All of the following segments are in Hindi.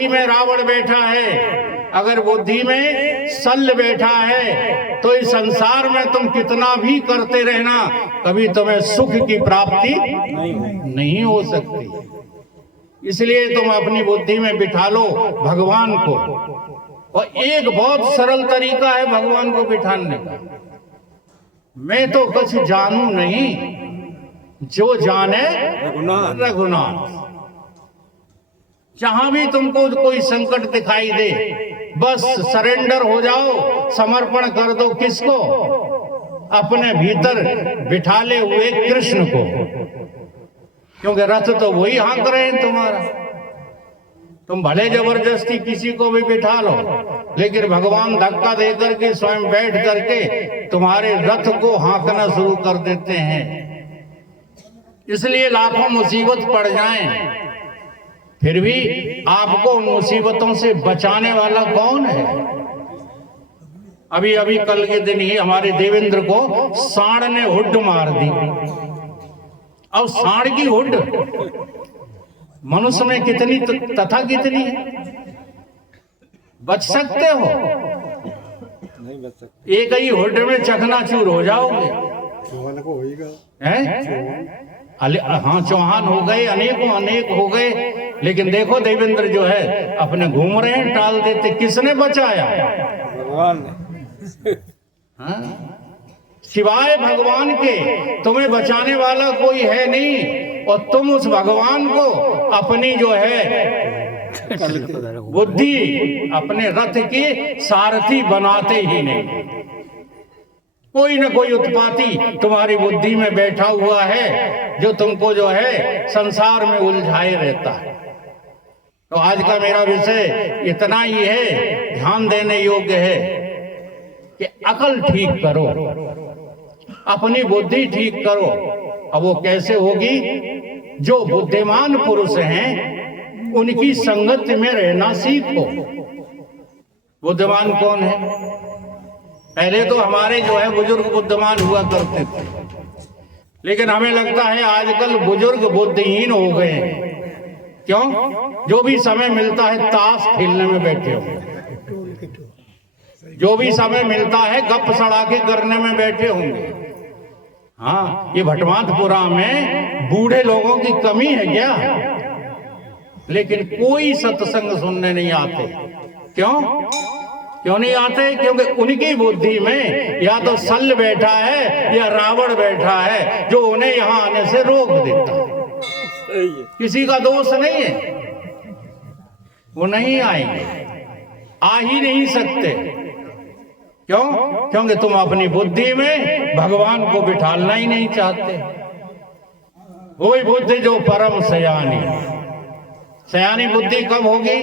बुद्धि में रावण बैठा है, अगर बुद्धि में शल्य बैठा है तो इस संसार में तुम कितना भी करते रहना, कभी तुम्हें सुख की प्राप्ति नहीं हो सकती। इसलिए तुम अपनी बुद्धि में बिठा लो भगवान को। और एक बहुत सरल तरीका है भगवान को बिठाने का। मैं तो कुछ जानू नहीं, जो जाने रघुनाथ। जहां भी तुमको कोई संकट दिखाई दे, बस सरेंडर हो जाओ, समर्पण कर दो। किसको? अपने भीतर बिठाले हुए कृष्ण को। क्योंकि रथ तो वही हाँक रहे हैं तुम्हारा। तुम भले जबरदस्ती किसी को भी बिठा लो, लेकिन भगवान धक्का देकर के स्वयं बैठ करके तुम्हारे रथ को हाँकना शुरू कर देते हैं। इसलिए लाखों मुसीबत पड़ जाएं, फिर भी आपको उन मुसीबतों से बचाने वाला कौन है? अभी अभी कल के दिन ही हमारे देवेंद्र को सांड ने हुड मार दी। अब सांड की हुड मनुष्य में कितनी तथा कितनी है? बच सकते हो? नहीं बच सकते। एक ही हुड में चकनाचूर हो जाओगे। हाँ, चौहान हो गए, अनेक हो गए, लेकिन देखो देवेंद्र जो है अपने घूम रहे हैं, टाल देते। किसने बचाया? भगवान ने। हाँ? सिवाय भगवान के तुम्हें बचाने वाला कोई है नहीं। और तुम उस भगवान को अपनी जो है बुद्धि, अपने रथ की सारथी बनाते ही नहीं। कोई न कोई उत्पाती तुम्हारी बुद्धि में बैठा हुआ है, जो तुमको जो है संसार में उलझाए रहता है। तो आज का मेरा विषय इतना ही है, ध्यान देने योग्य है कि अकल ठीक करो, अपनी बुद्धि ठीक करो। अब वो कैसे होगी? जो बुद्धिमान पुरुष हैं उनकी संगत में रहना सीखो। बुद्धिमान कौन है? पहले तो हमारे जो है बुजुर्ग बुद्धिमान हुआ करते थे, लेकिन हमें लगता है आजकल बुजुर्ग बुद्धिहीन हो गए हैं। क्यों? जो भी समय मिलता है ताश खेलने में बैठे होंगे, जो भी समय मिलता है गप सड़ाके करने में बैठे होंगे। हाँ, ये भटमातपुरा में बूढ़े लोगों की कमी है क्या? लेकिन कोई सत्संग सुनने नहीं आते। क्यों नहीं आते? क्योंकि उनकी बुद्धि में या तो शल्य बैठा है या रावण बैठा है, जो उन्हें यहां आने से रोक देता है। किसी का दोष नहीं है, वो नहीं आएंगे, आ ही नहीं सकते। क्यों? क्योंकि तुम अपनी बुद्धि में भगवान को बिठालना ही नहीं चाहते। वही बुद्धि जो परम सयानी। सयानी बुद्धि कब होगी?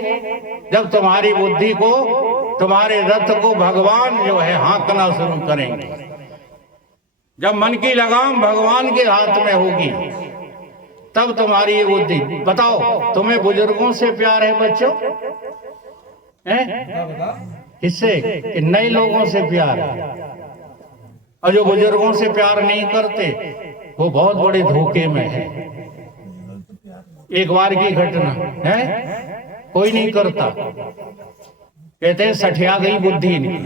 जब तुम्हारी बुद्धि को, तुम्हारे रथ को भगवान जो है हाँकना शुरू करेंगे। जब मन की लगाम भगवान के हाथ में होगी, तब तुम्हारी ये बुद्धि। बताओ, तुम्हें बुजुर्गों से प्यार है बच्चों? किससे? कि नए लोगों से प्यार है। और जो बुजुर्गों से प्यार नहीं करते वो बहुत बड़े धोखे में है। एक बार की घटना है, कोई नहीं करता, कहते हैं सठिया गई बुद्धि नहीं।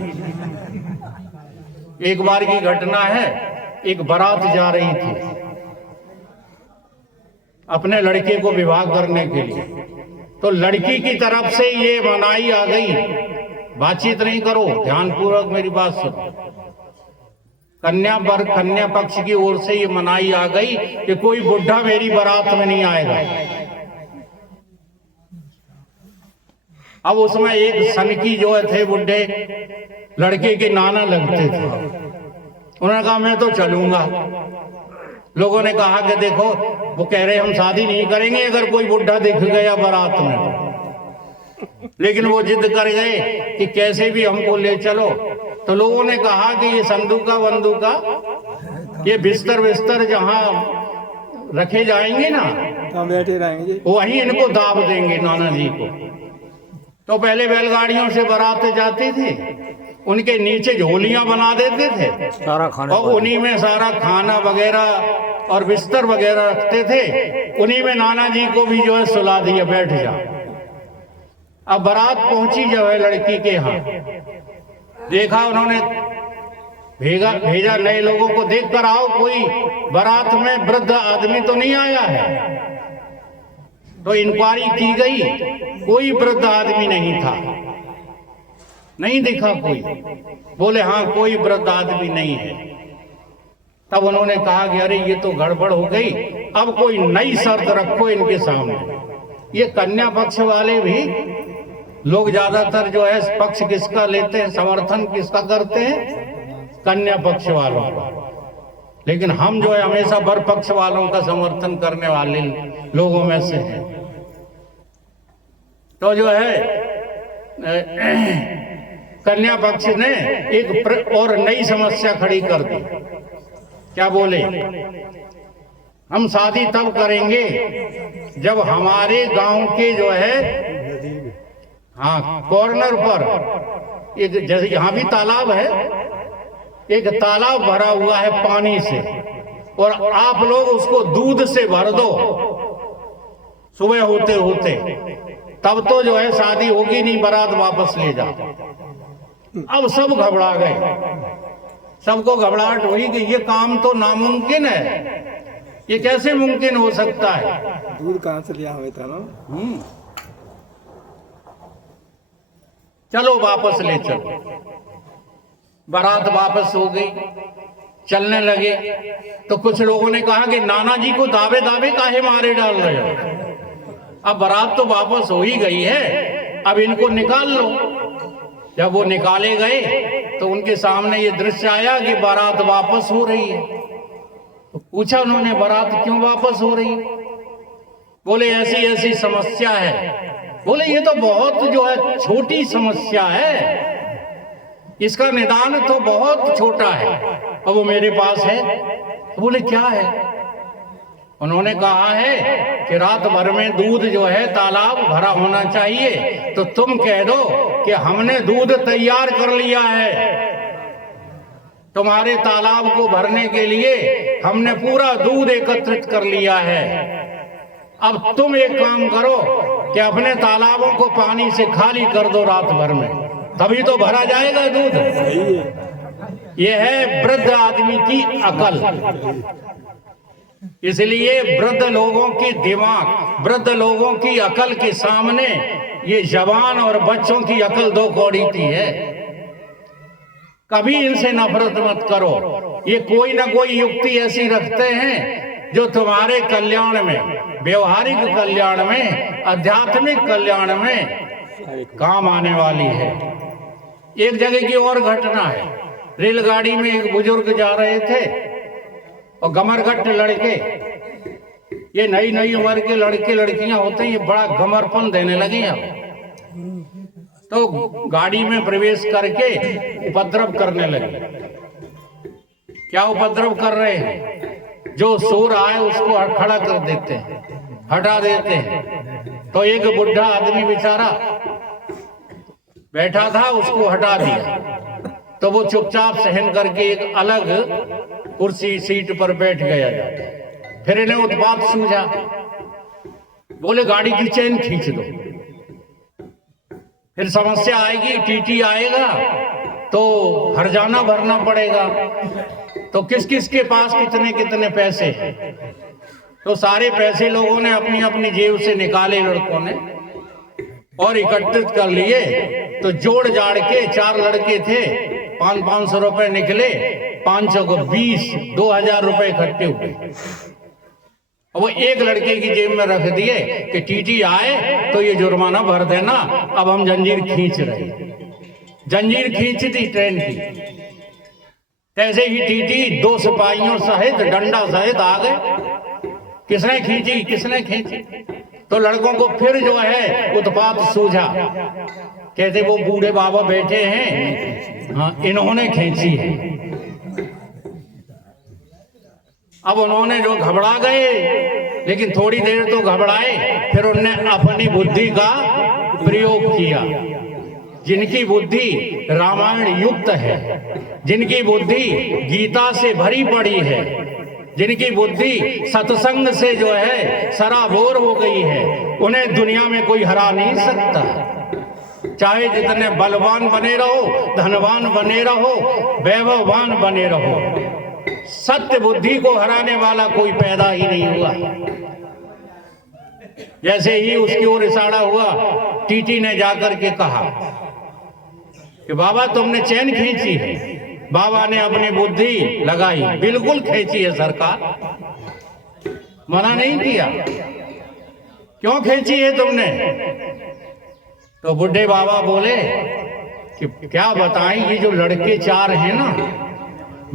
एक बार की घटना है, एक बारात जा रही थी अपने लड़के को विवाह करने के लिए। तो लड़की की तरफ से ये मनाही आ गई, बातचीत नहीं करो, ध्यानपूर्वक मेरी बात सुनो। कन्या पक्ष की ओर से ये मनाही आ गई कि कोई बुढ़ा मेरी बारात में नहीं आएगा। अब उसमें एक सनकी जो थे बुढ़े लड़के के नाना लगते थे, उन्होंने कहा मैं तो चलूंगा। लोगों ने कहा कि देखो, वो कह रहे हम शादी नहीं करेंगे अगर कोई बुढ़ा दिख गया बारात में। लेकिन वो जिद कर गए कि कैसे भी हमको ले चलो। तो लोगों ने कहा कि ये संदूका वंदूका, ये बिस्तर जहां रखे जाएंगे ना, बैठे रहेंगे, वहीं इनको दाब देंगे नाना जी को। तो पहले बैलगाड़ियों से बारातें जाती थी, उनके नीचे झोलियां बना देते थे सारा खाना, और उन्हीं में सारा खाना वगैरह और बिस्तर वगैरह रखते थे। उन्हीं में नाना जी को भी जो है सुला दिया, बैठ जा। अब बारात पहुंची जो है लड़की के यहाँ, देखा उन्होंने भेजा नए लोगों को, देख कर आओ कोई बारात में वृद्ध आदमी तो नहीं आया है। तो इंक्वायरी की गई, कोई वृद्ध आदमी नहीं था, नहीं दिखा कोई। बोले हाँ कोई वृद्ध आदमी नहीं है। तब उन्होंने कहा कि अरे ये तो गड़बड़ हो गई, अब कोई नई शर्त रखो इनके सामने। ये कन्या पक्ष वाले भी लोग ज्यादातर जो है पक्ष किसका लेते हैं, समर्थन किसका करते हैं, कन्या पक्ष वालों का। लेकिन हम जो है हमेशा वर पक्ष वालों का समर्थन करने वाले लोगों में से हैं। तो जो है कन्या पक्ष ने एक और नई समस्या खड़ी कर दी। क्या बोले, हम शादी तब करेंगे जब हमारे गांव के जो है हाँ कॉर्नर पर एक, जैसे यहाँ भी तालाब है, एक तालाब भरा हुआ है पानी से, और आप लोग उसको दूध से भर दो सुबह होते होते, तब तो जो है शादी होगी नहीं, बारात वापस ले जाओ। अब सब घबरा गए, सबको घबराहट हुई कि ये काम तो नामुमकिन है, ये कैसे मुमकिन हो सकता है। दूध कहाँ से लिया हुआ था ना। चलो वापस ले चलो। बारात वापस हो गई, चलने लगे। तो कुछ लोगों ने कहा कि नाना जी को दावे काहे मारे डाल रहे हो, अब बारात तो वापस हो ही गई है, अब इनको निकाल लो। जब वो निकाले गए तो उनके सामने ये दृश्य आया कि बारात वापस हो रही है। तो पूछा उन्होंने, बारात क्यों वापस हो रही है? बोले ऐसी ऐसी समस्या है। बोले ये तो बहुत जो है छोटी समस्या है, इसका निदान तो बहुत छोटा है, और वो मेरे पास है। तो बोले क्या है? उन्होंने कहा है कि रात भर में दूध जो है तालाब भरा होना चाहिए, तो तुम कह दो कि हमने दूध तैयार कर लिया है, तुम्हारे तालाब को भरने के लिए हमने पूरा दूध एकत्रित कर लिया है। अब तुम एक काम करो कि अपने तालाबों को पानी से खाली कर दो रात भर में, तभी तो भरा जाएगा दूध। यह है वृद्ध आदमी की अकल। इसलिए वृद्ध लोगों की दिमाग, वृद्ध लोगों की अकल के सामने ये जवान और बच्चों की अकल दो कौड़ी की है। कभी इनसे नफरत मत करो, ये कोई ना कोई युक्ति ऐसी रखते हैं जो तुम्हारे कल्याण में, व्यवहारिक कल्याण में, आध्यात्मिक कल्याण में काम आने वाली है। एक जगह की और घटना है, रेलगाड़ी में एक बुजुर्ग जा रहे थे और गमरगट्ट लड़के, ये नई नई उम्र के लड़के लड़कियां होते हैं, ये बड़ा गमरपन देने लगे अब। तो गाड़ी में प्रवेश करके उपद्रव करने लगे। क्या उपद्रव कर रहे हैं? जो सो रहा है उसको खड़ा कर देते हैं, हटा देते हैं। तो एक बुढ़ा आदमी बेचारा बैठा था, उसको हटा दिया, तो वो चुपचाप सहन करके एक अलग कुर्सी सीट पर बैठ गया। फिर इन्हें उत्पात सूझा, बोले गाड़ी की चेन खींच दो, फिर समस्या आएगी, टीटी आएगा तो हर्जाना भरना पड़ेगा। तो किस किस के पास कितने कितने पैसे हैं? तो सारे पैसे लोगों ने अपनी अपनी जेब से निकाले, लड़कों ने, और इकट्ठित कर लिए। तो जोड़ जाड़ के 4 लड़के थे, 500 रुपए निकले, 500 को 20, 2000 रुपए इकट्ठे हुए। वो एक लड़के की जेब में रख दिए कि टीटी आए तो ये जुर्माना भर देना, अब हम जंजीर खींच रहे। जंजीर खींची थी ट्रेन की, ऐसे ही टीटी 2 सिपाहियों सहित, डंडा सहित आ गए। किसने खींची, किसने खींची? तो लड़कों को फिर जो है उत्पात सूझा, कहते वो बूढ़े बाबा बैठे हैं, हाँ इन्होंने खींची है। अब उन्होंने जो घबरा गए, लेकिन थोड़ी देर तो घबराए, फिर उन्होंने अपनी बुद्धि का प्रयोग किया। जिनकी बुद्धि रामायण युक्त है, जिनकी बुद्धि गीता से भरी पड़ी है, जिनकी बुद्धि सत्संग से जो है सराबोर हो गई है, उन्हें दुनिया में कोई हरा नहीं सकता। चाहे जितने बलवान बने रहो, धनवान बने रहो, वैभववान बने रहो, सत्य बुद्धि को हराने वाला कोई पैदा ही नहीं हुआ। जैसे ही उसकी ओर इशारा हुआ, टीटी ने जाकर के कहा कि बाबा तुमने चैन खींची है। बाबा ने अपनी बुद्धि लगाई, बिल्कुल खींची है सरकार, मना नहीं किया। क्यों खींची है तुमने? तो बुढ़े बाबा बोले कि क्या बताएं, ये जो लड़के 4 हैं ना,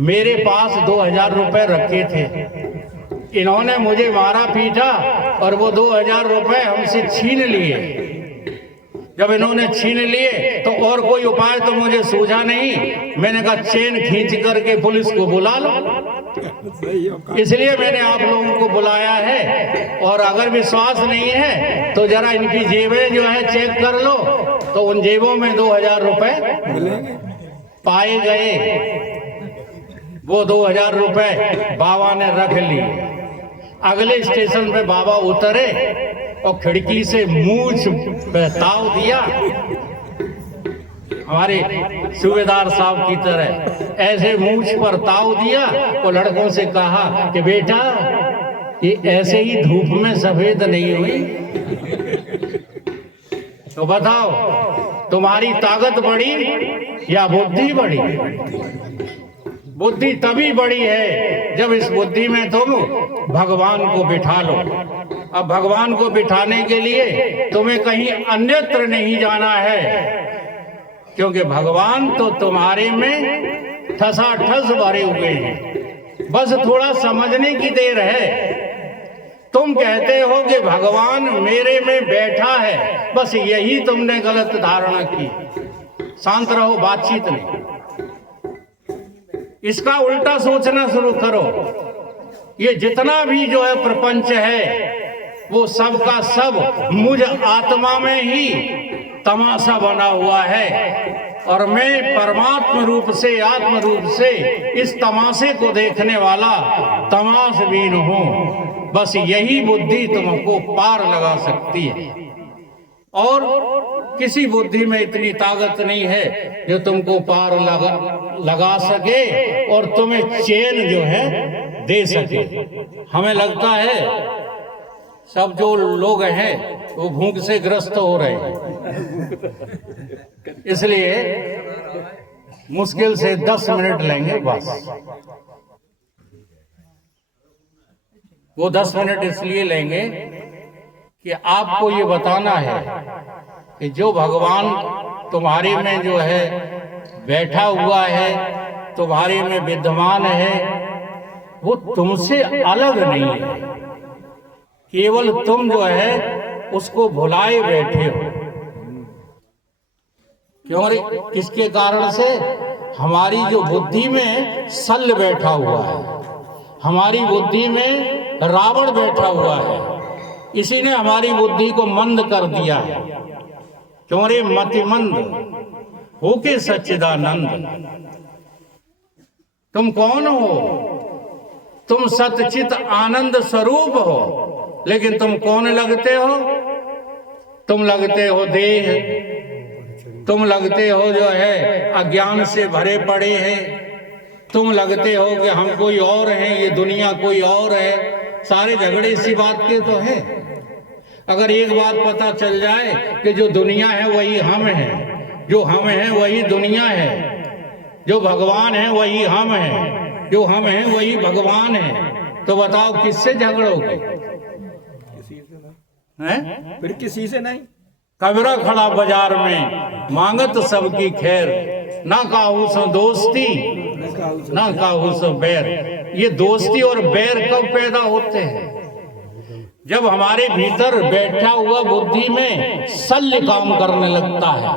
मेरे पास 2000 रुपए रखे थे, इन्होंने मुझे मारा पीटा और वो 2000 रुपए हमसे छीन लिए। जब इन्होंने छीन लिए तो और कोई उपाय तो मुझे सूझा नहीं। मैंने कहा चेन खींच करके पुलिस को बुला लो, इसलिए मैंने आप लोगों को बुलाया है। और अगर विश्वास नहीं है तो जरा इनकी जेबें जो है चेक कर लो, तो उन जेबों में 2000 रुपए पाए गए। वो 2000 रुपए बाबा ने रख लिए। अगले स्टेशन पे बाबा उतरे और खिड़की से मूंछ पे ताव दिया, हमारे सूबेदार साहब की तरह ऐसे मूंछ पर ताव दिया और लड़कों से कहा कि बेटा ये ऐसे ही धूप में सफेद नहीं हुई। तो बताओ तुम्हारी ताकत बढ़ी या बुद्धि बढ़ी? बुद्धि तभी बड़ी है जब इस बुद्धि में तुम भगवान को बिठा लो। अब भगवान को बिठाने के लिए तुम्हें कहीं अन्यत्र नहीं जाना है, क्योंकि भगवान तो तुम्हारे में ठसाठस भरे हुए हैं। बस थोड़ा समझने की देर है। तुम कहते हो कि भगवान मेरे में बैठा है, बस यही तुमने गलत धारणा की। शांत रहो, बातचीत नहीं, इसका उल्टा सोचना शुरू करो। ये जितना भी जो है प्रपंच है वो सब का सब मुझ आत्मा में ही तमाशा बना हुआ है, और मैं परमात्म रूप से, आत्म रूप से इस तमाशे को देखने वाला तमाशबीन हूं। बस यही बुद्धि तुमको पार लगा सकती है, और किसी बुद्धि में इतनी ताकत नहीं है जो तुमको पार लगा सके और तुम्हें चैन जो है दे सके। हमें लगता है सब जो लोग हैं वो भूख से ग्रस्त हो रहे हैं, इसलिए मुश्किल से 10 मिनट लेंगे बस। वो 10 मिनट इसलिए लेंगे कि आपको ये बताना है कि जो भगवान तुम्हारे में जो है बैठा हुआ है, तुम्हारे में विद्यमान है, वो तुमसे अलग नहीं है। केवल तुम जो है उसको भुलाए बैठे हो। क्यों रे? किसके कारण से? हमारी जो बुद्धि में शल्य बैठा हुआ है, हमारी बुद्धि में रावण बैठा हुआ है, इसी ने हमारी बुद्धि को मंद कर दिया है। क्यों रे? मतिमंद होके सच्चिदानंद। तुम कौन हो? तुम सतचित आनंद स्वरूप हो, लेकिन तुम कौन लगते हो? तुम लगते हो देह, तुम लगते हो जो है अज्ञान से भरे पड़े हैं, तुम लगते हो कि हम कोई और हैं, ये दुनिया कोई और है। सारे झगड़े इसी बात के तो हैं। अगर एक बात पता चल जाए कि जो दुनिया है वही हम हैं, जो हम हैं वही दुनिया है, जो भगवान है वही हम हैं, जो हम हैं वही भगवान है, तो बताओ किससे झगड़ोगे? हैं? फिर किसी से नहीं। कबरा खड़ा बाजार में मांगत सबकी खैर, ना काहू सो दोस्ती ना काहू सो बैर। ये दोस्ती और बैर कब पैदा होते हैं? जब हमारे भीतर बैठा हुआ बुद्धि में शल्य काम करने लगता है,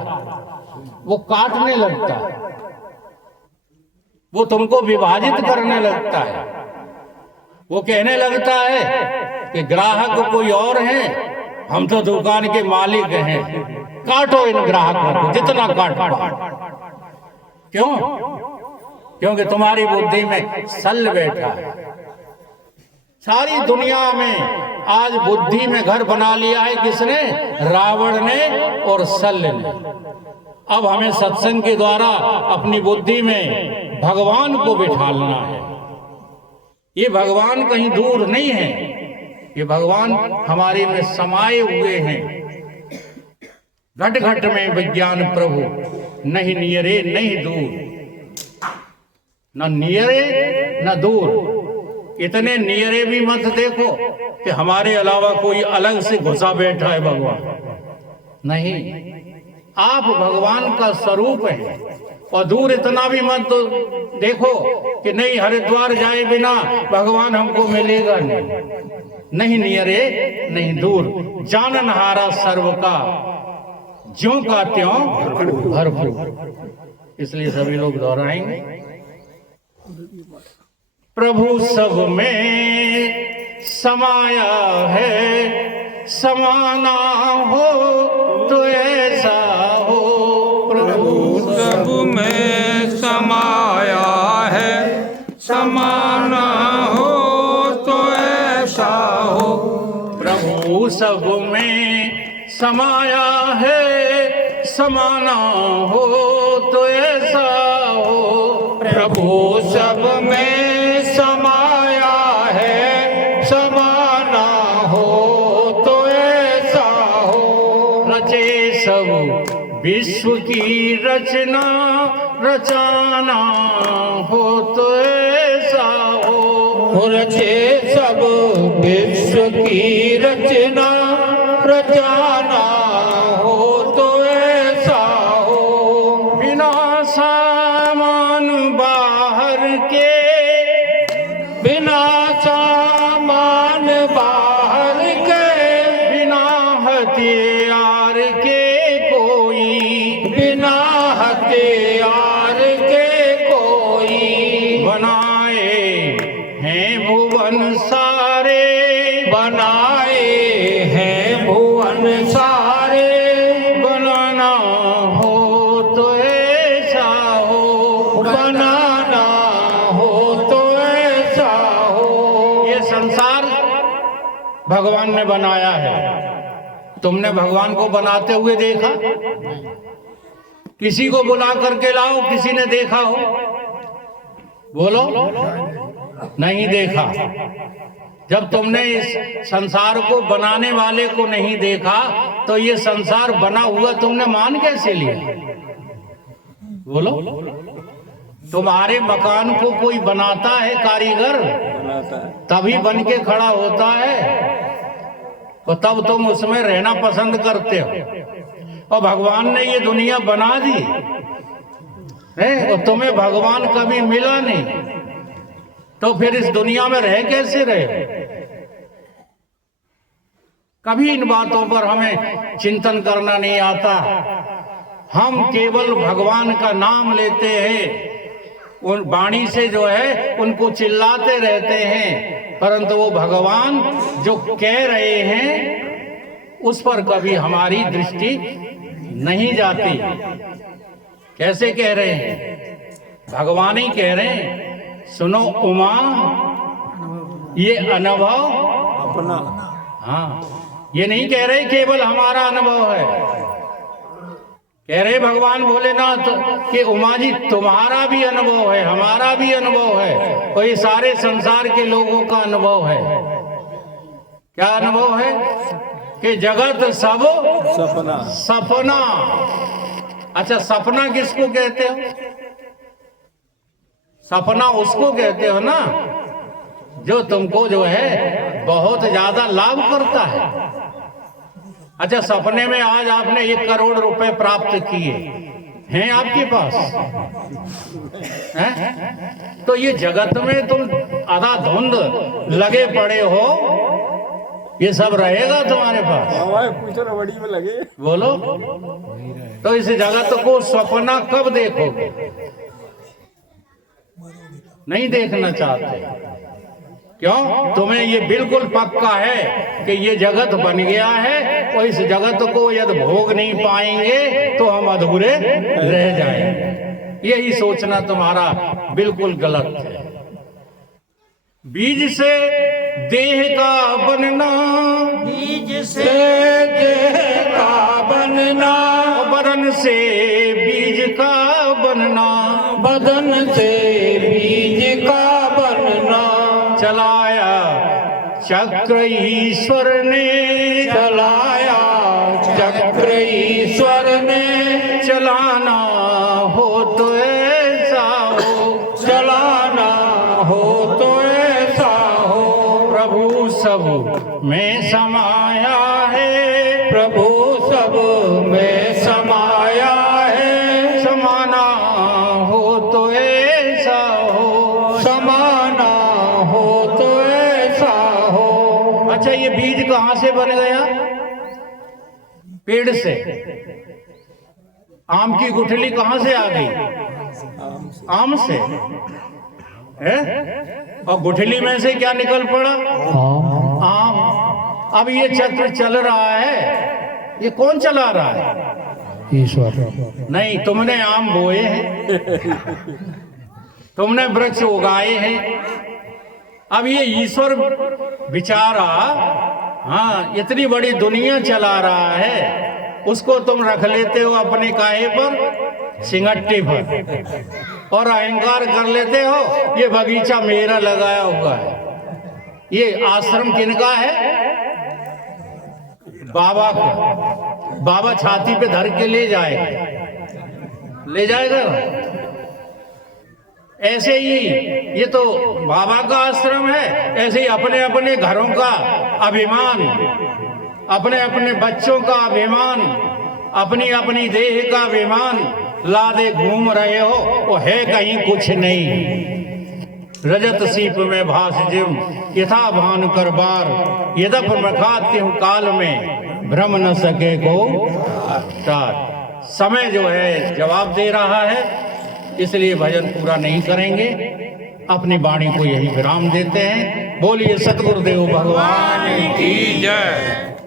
वो काटने लगता है, वो तुमको विभाजित करने लगता है। वो कहने लगता है कि ग्राहक कोई और है, हम तो दुकान के मालिक हैं, काटो इन ग्राहकों को जितना काट पाओ। क्यों? क्योंकि तुम्हारी बुद्धि में शल्य बैठा है। सारी दुनिया में आज बुद्धि में घर बना लिया है किसने? रावण ने और शल्य ने। अब हमें सत्संग के द्वारा अपनी बुद्धि में भगवान को बिठालना है। ये भगवान कहीं दूर नहीं है, ये भगवान हमारे में समाये हुए हैं। घट घट में विज्ञान प्रभु, नहीं नियरे नहीं दूर, न नियरे न दूर। इतने नियरे भी मत देखो कि हमारे अलावा कोई अलग से घुसा बैठा है भगवान। नहीं, आप भगवान का स्वरूप है। और दूर इतना भी मत देखो कि नहीं हरिद्वार जाए बिना भगवान हमको मिलेगा नहीं। नहीं नियरे नहीं दूर, जाननहारा सर्व का, ज्यों का त्यों भरपूर। इसलिए सभी लोग दोहराएंगे, प्रभु सब में समाया है, समाना हो तो ऐसा हो। प्रभु सब में समाया है, समाना हो तो ऐसा हो। प्रभु सब में समाया है, समाना हो तो ऐसा हो। प्रभु सब में समाया है, समाना हो तो ऐसा हो। रचे सब विश्व की रचना, रचाना हो तो ऐसा हो। रचे सब विश्व की रचना, रचाना हो तो ऐसा हो। बिना सामान बाहर के, बिना सामान बाहर के, बिना हथियार के कोई, बिना हथियार के कोई बनाए हैं भुवन सारे, बनाए हैं भुवन सारे। बनाना हो तो ऐसा हो। बनाना हो तो ऐसा हो। ये संसार भगवान ने बनाया है। तुमने भगवान को बनाते हुए देखा? किसी को बुला करके लाओ, किसी ने देखा हो? बोलो, नहीं देखा। जब तुमने इस संसार को बनाने वाले को नहीं देखा तो ये संसार बना हुआ तुमने मान कैसे लिया? बोलो, तुम्हारे मकान को कोई बनाता है कारीगर, तभी बन के खड़ा होता है, और तब तुम उसमें रहना पसंद करते हो। और भगवान ने ये दुनिया बना दी है और तुम्हें भगवान कभी मिला नहीं, तो फिर इस दुनिया में रह कैसे रहे? कभी इन बातों पर हमें चिंतन करना नहीं आता। हम केवल भगवान का नाम लेते हैं, उन वाणी से जो है उनको चिल्लाते रहते हैं, परंतु वो भगवान जो कह रहे हैं उस पर कभी हमारी दृष्टि नहीं जाती। कैसे कह रहे हैं? भगवान ही कह रहे हैं, सुनो उमा ये अनुभव अपना। हाँ, ये नहीं कह रहे केवल हमारा अनुभव है। कह रहे भगवान भोलेनाथ कि उमा जी तुम्हारा भी अनुभव है, हमारा भी अनुभव है, और ये सारे संसार के लोगों का अनुभव है। क्या अनुभव है? कि जगत सब सपना। सपना। अच्छा, सपना किसको कहते हो? सपना उसको कहते हो ना जो तुमको जो है बहुत ज्यादा लाभ करता है। अच्छा, सपने में आज आपने 1 करोड़ रुपए प्राप्त किए हैं आपके पास हैं? तो ये जगत में तुम आधाधुंध लगे पड़े हो, ये सब रहेगा तुम्हारे पास? पूछो ना, बड़ी में लगे। बोलो, तो इस जगत को सपना कब देखोगे? नहीं देखना चाहते। क्यों? तुम्हें ये बिल्कुल पक्का है कि ये जगत बन गया है और इस जगत को यदि भोग नहीं पाएंगे तो हम अधूरे रह जाएंगे। यही सोचना तुम्हारा बिल्कुल गलत है। बीज से देह का बनना, बीज से देह का बनना, बदन से बीज का बनना, बदन से बीज का बनना, चलाया चक्र ईश्वर ने, चलाया चक्र ईश्वर ने, चलाना हो तो ऐसा हो, चलाना हो तो ऐसा हो, प्रभु सब में समाया है, प्रभु सब में समाया है, समाना हो तो ऐसा हो। समाना हो तो ऐसा हो। अच्छा, ये बीज कहाँ से बन गया? पेड़ से। आम की गुठली कहाँ से आ गई? आम से है? और गुठली में से क्या निकल पड़ा? आम। अब ये चक्र चल रहा है, ये कौन चला रहा है? ईश्वर। नहीं, तुमने आम बोए हैं, तुमने वृक्ष उगाए हैं। अब ये ईश्वर बेचारा, हाँ, इतनी बड़ी दुनिया चला रहा है, उसको तुम रख लेते हो अपने काहे पर, सिंगट्टे पर, और अहंकार कर लेते हो ये बगीचा मेरा लगाया हुआ है। ये आश्रम किनका है? बाबा का। बाबा छाती पे धर के ले जाएगा, ले जाएगा। ऐसे ही ये तो बाबा का आश्रम है, ऐसे ही अपने अपने घरों का अभिमान, अपने अपने बच्चों का अभिमान, अपनी अपनी देह का अभिमान लादे घूम रहे हो, वो है कहीं कुछ नहीं। रजत सीप में भास जिम यथा भान कर बार, यदप मखाते हूँ काल में भ्रम न सके को तार। समय जो है जवाब दे रहा है, इसलिए भजन पूरा नहीं करेंगे, अपनी वाणी को यही विराम देते हैं। बोलिए सतगुरुदेव भगवान की जय।